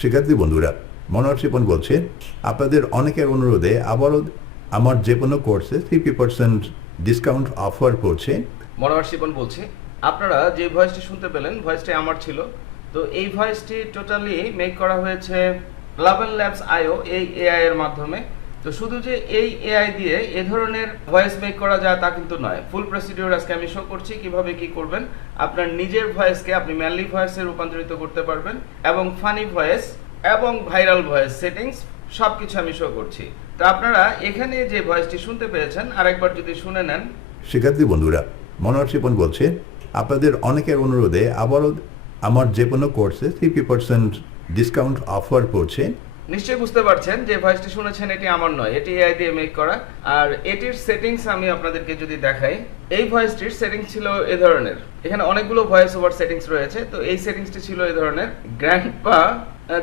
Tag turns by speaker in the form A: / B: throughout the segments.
A: শিক্ষার্থী বন্ধুরা, মনোহর শিপন বলছে, আপনাদের অনেকের অনুরোধে আবারও আমার যে কোনো কোর্সে ফিফটি পার্সেন্ট ডিসকাউন্ট অফার করছে।
B: মনোহর শিপন বলছে, আপনারা যে ভয়েসটি শুনতে পেলেন ভয়েসটি আমার ছিল। তো এই ভয়েসটি টোটালি মেক করা হয়েছে লাভেন ল্যাবস আইও এই এআই এর মাধ্যমে। তো শুধু যে এই এআই দিয়ে এ ধরনের ভয়েস মেক করা যায় তা কিন্তু নয়। ফুল প্রসিডিওর আজকে আমি শো করছি কীভাবে কি করবেন। আপনার নিজের ভয়েসকে আপনি ম্যানলি ভয়েসে রূপান্তরিত করতে পারবেন এবং ফানি ভয়েস এবং ভাইরাল ভয়েস সেটিংস সবকিছু আমি শো করছি। তো আপনারা এখানে যে ভয়েসটি শুনতে পেয়েছেন, আরেকবার যদি শুনে নেন।
A: শিক্ষার্থী বন্ধুরা, মনোহর শিপন বলছে, আপনাদের অনেকের অনুরোধে আবারও আমার যে কোনো কোর্সে ফিফটি পার্সেন্ট ডিসকাউন্ট অফার করছে
B: নিশ্চয়ই বুঝতে পারছেন যে ভয়েসটি শুনেছেন, এটি আমার নয়, এটি এআই দিয়ে মেক করা। আর এটির সেটিংস আমি আপনাদেরকে যদি দেখাই, এই ভয়েসটির সেটিংস ছিল এ ধরনের। এখানে অনেকগুলো ভয়েস ওভার সেটিংস রয়েছে, তো এই সেটিংসটি ছিল এ ধরনের। গ্র্যান্ডপা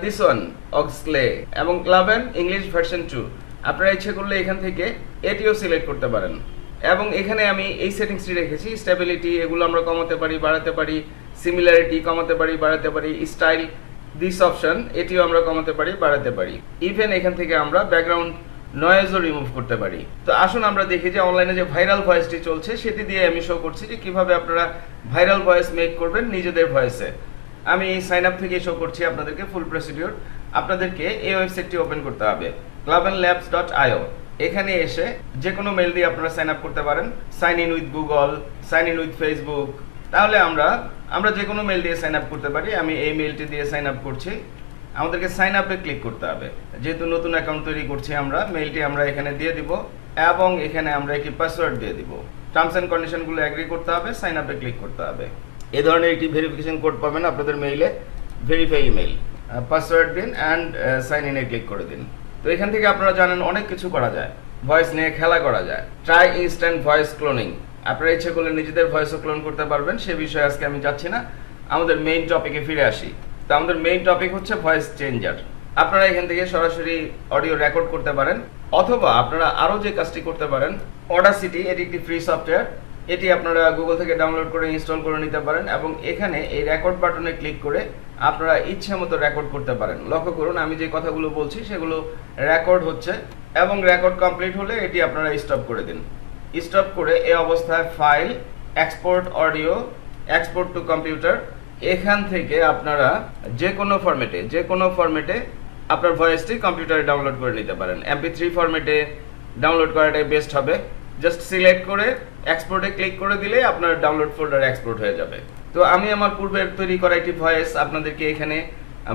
B: দিস ওয়ান অক্সলে এবং ক্লাবেন ইংলিশ ভার্সন টু আপনারা ইচ্ছে করলে এখান থেকে এটিও সিলেক্ট করতে পারেন। এবং এখানে আমি এই সেটিংসটি রেখেছি স্টেবিলিটি এগুলো আমরা কমাতে পারি, বাড়াতে পারি সিমিলারিটি কমাতে পারি, বাড়াতে পারি স্টাইল দিস অপশন এটিও আমরা কমাতে পারি, বাড়াতে পারি। ইভেন এখান থেকে আমরা ব্যাকগ্রাউন্ড নয়েজও রিমুভ করতে পারি। তো আসুন আমরা দেখি যে অনলাইনে যে ভাইরাল ভয়েসটি চলছে, সেটি দিয়ে আমি শো করছি যে কীভাবে আপনারা ভাইরাল ভয়েস মেক করবেন নিজেদের ভয়েসে আমি সাইন আপ থেকে শো করছি আপনাদেরকে ফুল প্রসিডিওর আপনাদেরকে এই ওয়েবসাইটটি ওপেন করতে হবে ক্লাবেন ল্যাবস ডট আইও এখানে এসে যে কোনো মেল দিয়ে আপনারা সাইন আপ করতে পারেন। Sign in with Google sign in with Facebook তাহলে আমরা আমরা যে কোনো মেল দিয়ে সাইন আপ করতে পারি, আমি এই মেলটি দিয়ে সাইন আপ করছি। আমাদেরকে সাইন আপে ক্লিক করতে হবে। যেহেতু নতুন অ্যাকাউন্ট তৈরি করছি আমরা মেলটি আমরা এখানে দিয়ে দিব এবং এখানে আমরা একটি পাসওয়ার্ড দিয়ে দিব। টার্মস অ্যান্ড কন্ডিশনগুলো অ্যাগ্রি করতে হবে সাইন আপে ক্লিক করতে হবে। এ ধরনের একটি ভেরিফিকেশন কোড পাবেন আপনাদের মেইলে ভেরিফাই ইমেল পাসওয়ার্ড দিন অ্যান্ড সাইন ইনে ক্লিক করে দিন। তো এখান থেকে আপনারা জানেন অনেক কিছু করা যায়। ভয়েস নিয়ে খেলা করা যায়। ট্রাই ইনস্ট্যান্ট ভয়েস ক্লোনিং আপনারা ইচ্ছে করলে নিজেদের ভয়েসও ক্লোন করতে পারবেন, সে বিষয়ে আজকে আমি যাচ্ছি না। আমাদের মেইন টপিকে ফিরে আসি। তো আমাদের মেইন টপিক হচ্ছে ভয়েস চেঞ্জার আপনারা এখান থেকে সরাসরি অডিও রেকর্ড করতে পারেন, অথবা আপনারা আরও যে কাজটি করতে পারেন অডাসিটি এটি একটি ফ্রি সফটওয়্যার এটি আপনারা গুগল থেকে ডাউনলোড করে ইনস্টল করে নিতে পারেন এবং এখানে এই রেকর্ড বাটনে ক্লিক করে আপনারা ইচ্ছে মতো রেকর্ড করতে পারেন। লক্ষ্য করুন, আমি যে কথাগুলো বলছি, সেগুলো রেকর্ড হচ্ছে এবং রেকর্ড কমপ্লিট হলে এটি আপনারা স্টপ করে দিন। স্টপ করে এই অবস্থায় file export audio export to computer এখান থেকে আপনারা যে কোনো ফরম্যাটে যে কোনো ফরম্যাটে আপনার ভয়েসটি কম্পিউটারে ডাউনলোড করে নিতে পারেন। এমপি থ্রি ফরম্যাটে ডাউনলোড করাটাই বেস্ট হবে। জাস্ট সিলেক্ট করে এক্সপোর্টে ক্লিক করে দিলে আপনার ডাউনলোড ফোল্ডার এক্সপোর্ট হয়ে যাবে। তো আমি আমার পূর্বের তৈরি করা একটি ভয়েস আপনাদেরকে এখানে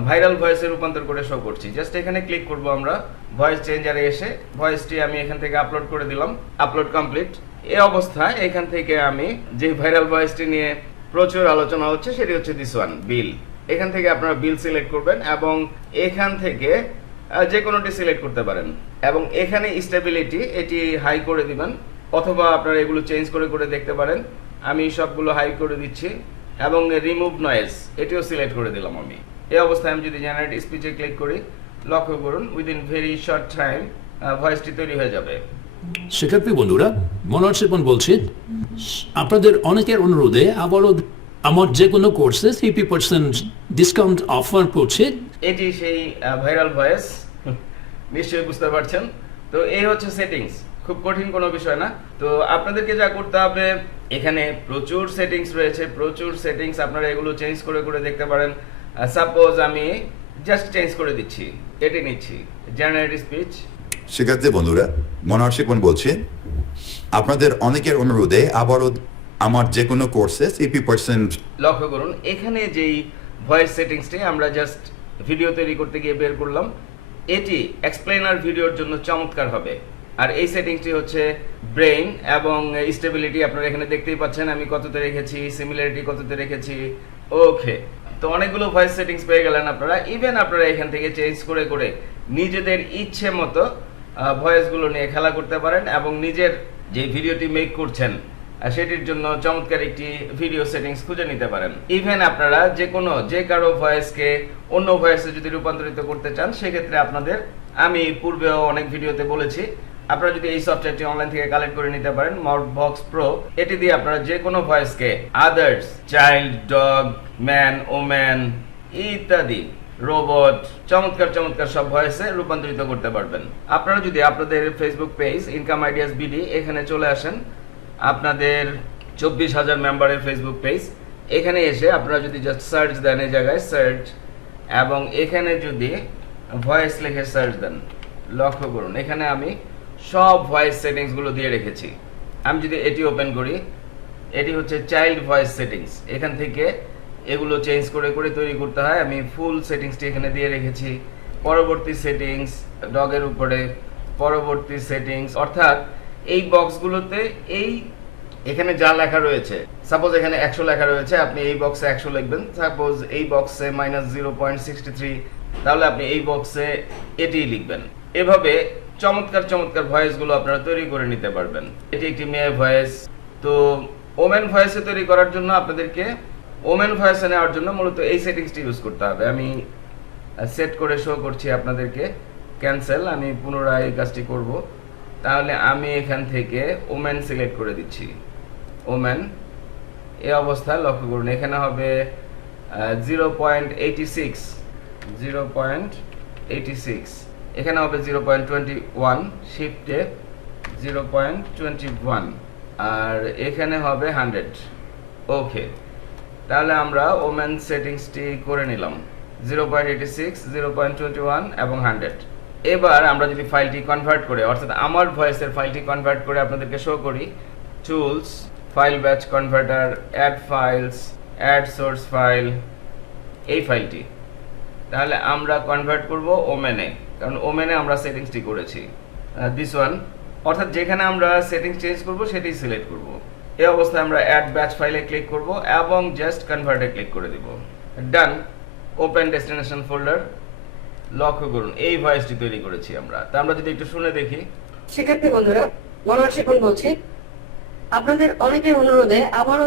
B: ভাইরাল ভয়েসে রূপান্তর করে শো করছি। জাস্ট এখানে ক্লিক করব আমরা। ভয়েস চেঞ্জারে এসে ভয়েসটি আমি এখান থেকে আপলোড করে দিলাম। আপলোড কমপ্লিট এই অবস্থায় এখান থেকে আমি যে ভাইরাল ভয়েসটি নিয়ে প্রচুর আলোচনা হচ্ছে, সেটি হচ্ছে দিস ওয়ান বিল এখান থেকে আপনারা বিল সিলেক্ট করবেন এবং এখান থেকে যে কোনোটি সিলেক্ট করতে পারেন। এবং এখানে স্টেবিলিটি এটি হাই করে দিবেন। অথবা আপনারা এগুলো চেঞ্জ করে করে দেখতে পারেন। আমি সবগুলো হাই করে দিচ্ছি। এবং রিমুভ নয়েজ এটিও সিলেক্ট করে দিলাম আমি। এই অবস্থায় আমি যদি জেনারেট স্পিচে ক্লিক করি লক্ষ্য করুন উইদিন ভেরি শর্ট টাইম ভয়েসটি তৈরি হয়ে যাবে।
C: শিক্ষার্থী বন্ধুরা মনোহর শিপন বলছি আপনাদের অনেকের অনুরোধে আবারও আমার যে কোনো কোর্সে ফিফটি পার্সেন্ট ডিসকাউন্ট অফার করছে।
B: এটি সেই ভাইরাল ভয়েস নিশ্চয়ই বুঝতে পারছেন। তো এই হচ্ছে সেটিংস খুব কঠিন কোনো বিষয় না। তো আপনাদেরকে যা করতে হবে এখানে প্রচুর সেটিংস রয়েছে প্রচুর সেটিংস আপনারা এগুলো চেঞ্জ করে করে দেখতে পারেন। সাপোজ আমি জাস্ট চেঞ্জ করে দিচ্ছি এটি নিচ্ছি জেনারেট স্পিচ
D: শিক্ষার্থী বন্ধুরা মনোহর শিপন বলছি আপনাদের অনেকের অনুরোধে আবারও আমার যে কোনো কোর্সে ফিফটি পার্সেন্ট
B: লক্ষ্য করুন এখানে যেই ভয়েস সেটিংসটি আমরা জাস্ট ভিডিও তৈরি করতে গিয়ে বের করলাম এটি এক্সপ্লেনার ভিডিওর জন্য চমৎকার হবে। আর এই সেটিংসটি হচ্ছে ব্রেইন এবং স্টেবিলিটি আপনারা এখানে দেখতেই পাচ্ছেন আমি কততে রেখেছি সিমিলারিটি কততে রেখেছি ওকে তো অনেকগুলো ভয়েস সেটিংস পেয়ে গেলেন আপনারা। ইভেন আপনারা এখান থেকে চেঞ্জ করে করে নিজেদের ইচ্ছে মতো ভয়েসগুলো নিয়ে খেলা করতে পারেন এবং নিজের যে ভিডিওটি মেক করছেন সেটির জন্য চমৎকার একটি ভিডিও সেটিংস খুঁজে নিতে পারেন। ইভেন আপনারা যে কোনো, যে কারও ভয়েসকে অন্য ভয়েসে যদি রূপান্তরিত করতে চান, সেক্ষেত্রে আপনাদের আমি পূর্বেও অনেক ভিডিওতে বলেছি আপনারা যদি এই সফটওয়্যারটি অনলাইন থেকে কালেক্ট করে নিতে পারেন মাউথ বক্স প্রো এটি দিয়ে আপনারা যে কোনো ভয়েসকে others child dog man woman ইত্যাদি রোবট চমৎকার চমৎকার সব ভয়েসে রূপান্তরিত করতে পারবেন। আপনারা যদি আপনাদের Facebook page income ideas BD এখানে চলে আসেন, আপনাদের চব্বিশ হাজার মেম্বারের ফেসবুক পেজ এখানে এসে আপনারা যদি জাস্ট সার্চ দেন এই জায়গায় সার্চ এবং এখানে যদি ভয়েস লিখে সার্চ দেন, লক্ষ্য করুন, এখানে আমি সব ভয়েস সেটিংসগুলো দিয়ে রেখেছি। আমি যদি এটি ওপেন করি, এটি হচ্ছে চাইল্ড ভয়েস সেটিংস এখান থেকে এগুলো চেঞ্জ করে করে তৈরি করতে হয়। আমি ফুল সেটিংসটি এখানে দিয়ে রেখেছি। পরবর্তী সেটিংস ডগের উপরে, পরবর্তী সেটিংস অর্থাৎ এই বক্সগুলোতে এই এখানে যা লেখা রয়েছে সাপোজ এখানে একশো লেখা রয়েছে, আপনি এই বক্সে একশো লিখবেন। সাপোজ এই বক্সে minus zero point sixty three তাহলে আপনি এই বক্সে এটি লিখবেন। এভাবে চমৎকার চমৎকার ভয়েসগুলো আপনারা তৈরি করে নিতে পারবেন। এটি একটি মেয়ে ভয়েস। তো ওমেন ভয়েসে তৈরি করার জন্য আপনাদেরকে ওমেন ভয়েসে নেওয়ার জন্য মূলত এই সেটিংসটি ইউজ করতে হবে। আমি সেট করে শো করছি আপনাদেরকে। ক্যান্সেল আমি পুনরায় এই কাজটি করব। তাহলে আমি এখান থেকে ওমেন সিলেক্ট করে দিচ্ছি। ওমেন, এই অবস্থা লক্ষ্য করুন। এখানে হবে zero point eighty six zero point eighty six এখানে হবে জিরো পয়েন্ট টোয়েন্টি ওয়ান শিফটে জিরো পয়েন্ট টোয়েন্টি ওয়ান আর এখানে হবে হান্ড্রেড ওকে তাহলে আমরা ওমেন সেটিংসটি করে নিলাম। Zero point eighty six zero point twenty one এবং হান্ড্রেড এবার আমরা যদি ফাইলটি কনভার্ট করে, অর্থাৎ আমার ভয়েসের ফাইলটি কনভার্ট করে আপনাদেরকে শো করি tools file batch converter add files add source file এই ফাইলটি। তাহলে আমরা কনভার্ট করব ওমেনে কারণ ওমেনে আমরা সেটিংসটি করেছি। দিস ওয়ান অর্থাৎ যেখানে আমরা সেটিংস চেঞ্জ করব সেটি সিলেক্ট করব। এই অবস্থায় আমরা অ্যাড ব্যাচ ফাইলে ক্লিক করব এবং জাস্ট কনভার্টে ক্লিক করে দিব। ডান ওপেন ডেস্টিনেশন ফোল্ডার লক্ষ্য করুন। এই ভয়েসটি তৈরি করেছি আমরা। তা আমরা যদি একটু শুনে দেখি।
E: শিক্ষার্থী বন্ধুরা মনোহর শিখন বলছি, আপনাদের অনেকের অনুরোধে আবারও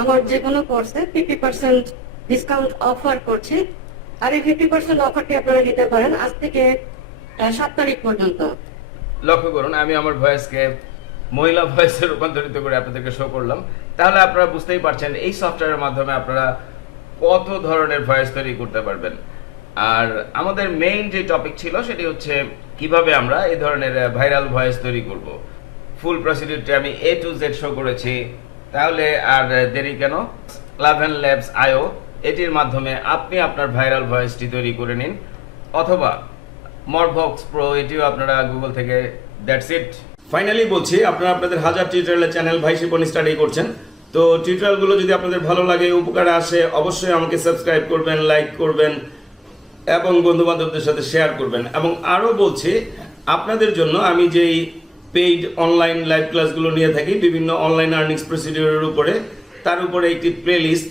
E: আমার যে কোনো কোর্সে ফিফটি পার্সেন্ট ডিসকাউন্ট অফার করছি। আর এই ফিফটি পার্সেন্ট অফারটি আপনারা নিতে পারেন? আজ থেকে সাত তারিখ পর্যন্ত।
B: লক্ষ্য করুন, আমি আমার ভয়েসকে মহিলা ভয়েসে রূপান্তরিত করে আপনাদেরকে শো করলাম। তাহলে আপনারা বুঝতেই পারছেন, এই সফটওয়্যারের মাধ্যমে আপনারা কত ধরনের ভয়েস তৈরি করতে পারবেন। আর আমাদের মেইন যে টপিক ছিল, সেটি হচ্ছে কীভাবে আমরা এই ধরনের ভাইরাল ভয়েস তৈরি করব। ফুল প্রসিডিউরটি আমি এ টু জেড শো করেছি। তাহলে আর দেরি কেন? ক্লাভেন ল্যাবস আইও এটির মাধ্যমে আপনি আপনার ভাইরাল ভয়েসটি তৈরি করে নিন, অথবা মরভক্স প্রো এটিও আপনারা গুগল থেকে দ্যাটস ইট ফাইনালি বলছি, আপনারা আপনাদের হাজার টিউটোরিয়ালের চ্যানেল ভাই শিপন স্টাডি করছেন, তো টিউটোরিয়ালগুলো যদি আপনাদের ভালো লাগে, উপকারে আসে, অবশ্যই আমাকে সাবস্ক্রাইব করবেন লাইক করবেন, এবং বন্ধু বান্ধবদের সাথে শেয়ার করবেন। এবং আরও বলছি, আপনাদের জন্য আমি যেই পেইড অনলাইন লাইভ ক্লাসগুলো নিয়ে থাকি, বিভিন্ন অনলাইন আর্নিংস প্রসিডিউরের উপরে, তার উপরে একটি playlist